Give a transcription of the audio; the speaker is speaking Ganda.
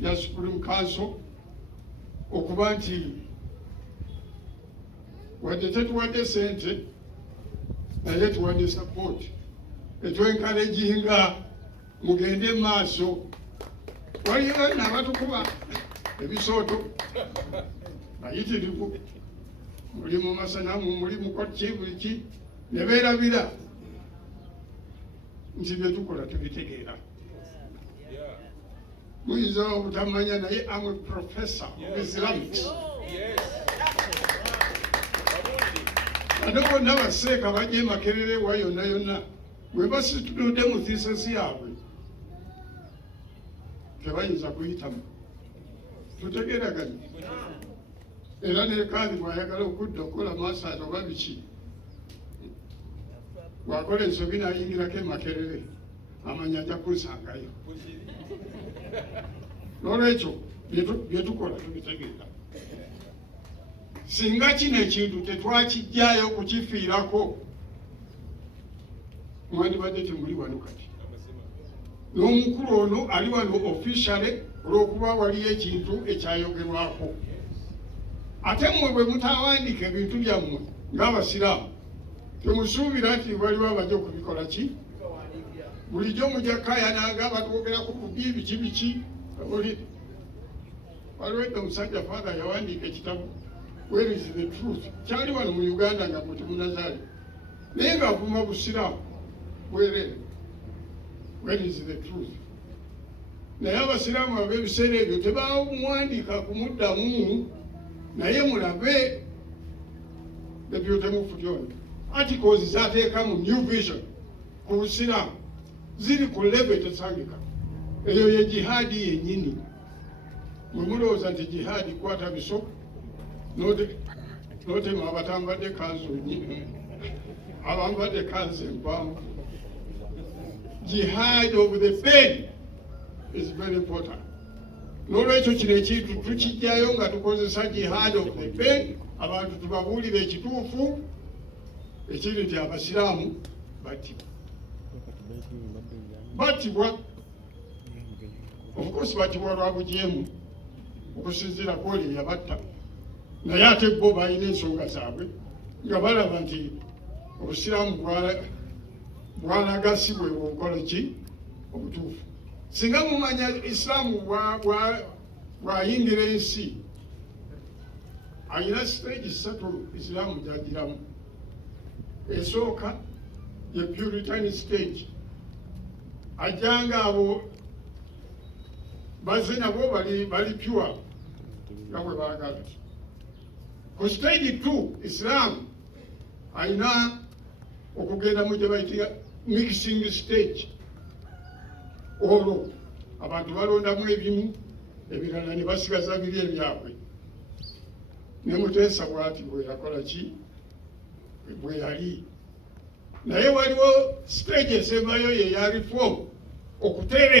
ya Supreme Council okuba nti wadde tetuwadde sente naye tuwadde support etwenkaleginga mugende maaso. Waliyo n'abatukuba ebisooto bayitirivu, muli mu masanamu, muli mu kotki, buli ki, ne beerabira nti bye tukola tubitegeera. Muyinza obutamanya naye am a professor of Islamics. Ate bonna baseeka bajja Makerere wa yonna yonna bwe basitudde mu thesis yaabwe tebayinza kuyitamu. Tutegeeraganye. Era ne kaadi bw'ayagala okudda okukola masters oba biki, bw'akola ensobi n'ayingirako e Makerere amanya ajja kunsangayo. N'olwekyo bye tukola tubitegeera. Singa kino ekintu tetwakijjaayo kukifiirako, mwandibadde temuli wano kati. N'omukulu ono ali wano officially olw'okuba waliyo ekintu ekyayogerwako. Ate mmwe bwe mutawandiika ebintu byammwe ng'Abasiraamu, temusuubira nti waliwo abajja okubikola ki? Bulijjo mujja kaayananga batwogerako ku biki biki. Waliwo omusajja father yawandiika ekitabu Where is the Truth? Kyali wano mu Uganda nga muti munazaali naye ng'avuma Busiraamu bwereere. Where is the Truth? Naye Abasiraamu ab'ebiseera ebyo tebamuwandiika kumuddamu, naye mulabe ebyo temufutyona. Articles zaateeka mu New Vision ku Busiraamu ziri ku level tesangika. Eyo ye jihadi yennyini. Mwe mulowooza nti jihadi kwata biso n'otema abatambadde kanzu nnyini, abambadde kanzu empanvu. Jihad of the faith is very important. N'olwekyo kino ekintu tukijjayo nga tukozesa jihad of the faith, abantu tubabuulire ekituufu ekiri nti Abasiraamu battibwa. Of course battibwa lwa bujeemu okusinziira kwoli yabatta, naye ate bo balina ensonga zaabwe nga balaba nti Obusiraamu bwalagasibwe obukola ki obutuufu. Singa mumanya Islaamu bwayingira ensi, ayina stage 3 Islaamu gyagiramu. Esooka ye Puritan stage, ajjanga abo bazze nabo bali pure nga bwe baagala. Ku stage 2 Islaamu ayina okugenda mu gye bayitira mixing stage. Olwo abantu balondamu ebimu, ebirala ne basigaza biri ebyabwe. Ne Muteesa bw'ati bwe yakola ki bwe yali. Naye waliwo stage esembayo ye ya reform okuteera